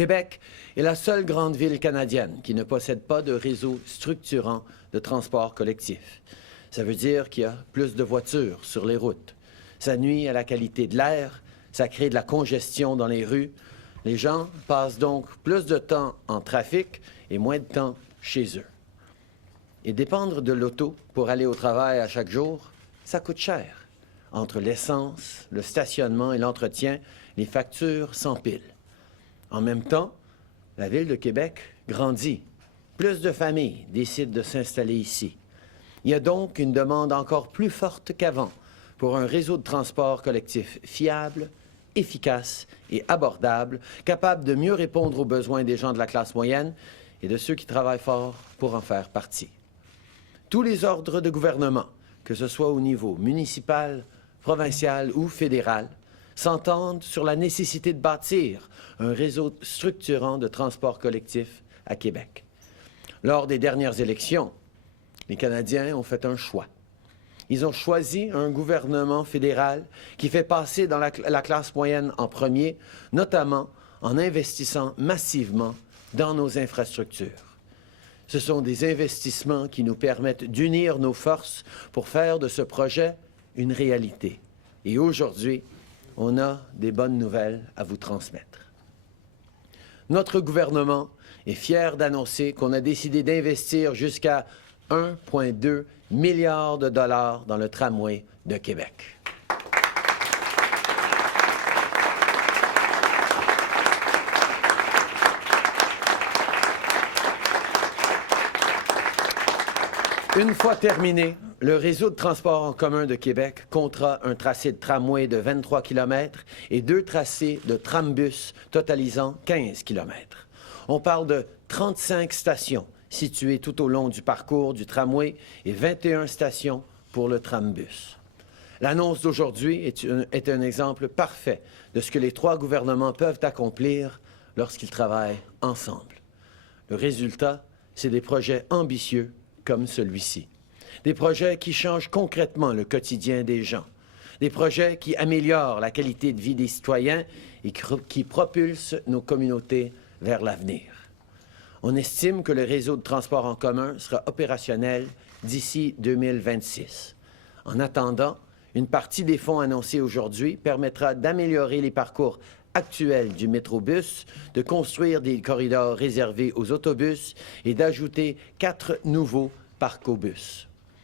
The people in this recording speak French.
Québec est la seule grande ville canadienne qui ne possède pas de réseau structurant de transport collectif. Ça veut dire qu'il y a plus de voitures sur les routes. Ça nuit à la qualité de l'air, ça crée de la congestion dans les rues. Les gens passent donc plus de temps en trafic et moins de temps chez eux. Et dépendre de l'auto pour aller au travail à chaque jour, ça coûte cher. Entre l'essence, le stationnement et l'entretien, les factures s'empilent. En même temps, la Ville de Québec grandit. Plus de familles décident de s'installer ici. Il y a donc une demande encore plus forte qu'avant pour un réseau de transport collectif fiable, efficace et abordable, capable de mieux répondre aux besoins des gens de la classe moyenne et de ceux qui travaillent fort pour en faire partie. Tous les ordres de gouvernement, que ce soit au niveau municipal, provincial ou fédéral, s'entendent sur la nécessité de bâtir un réseau structurant de transport collectif à Québec. Lors des dernières élections, les Canadiens ont fait un choix. Ils ont choisi un gouvernement fédéral qui fait passer dans la classe moyenne en premier, notamment en investissant massivement dans nos infrastructures. Ce sont des investissements qui nous permettent d'unir nos forces pour faire de ce projet une réalité. Et aujourd'hui, on a des bonnes nouvelles à vous transmettre. Notre gouvernement est fier d'annoncer qu'on a décidé d'investir jusqu'à 1,2 milliard de dollars dans le tramway de Québec. Une fois terminé, le réseau de transport en commun de Québec comptera un tracé de tramway de 23 km et 2 tracés de trambus totalisant 15 km. On parle de 35 stations situées tout au long du parcours du tramway et 21 stations pour le trambus. L'annonce d'aujourd'hui est un exemple parfait de ce que les 3 gouvernements peuvent accomplir lorsqu'ils travaillent ensemble. Le résultat, c'est des projets ambitieux comme celui-ci. Des projets qui changent concrètement le quotidien des gens. Des projets qui améliorent la qualité de vie des citoyens et qui propulsent nos communautés vers l'avenir. On estime que le réseau de transport en commun sera opérationnel d'ici 2026. En attendant, une partie des fonds annoncés aujourd'hui permettra d'améliorer les parcours actuels du Métrobus, de construire des corridors réservés aux autobus et d'ajouter 4 nouveaux parcobus.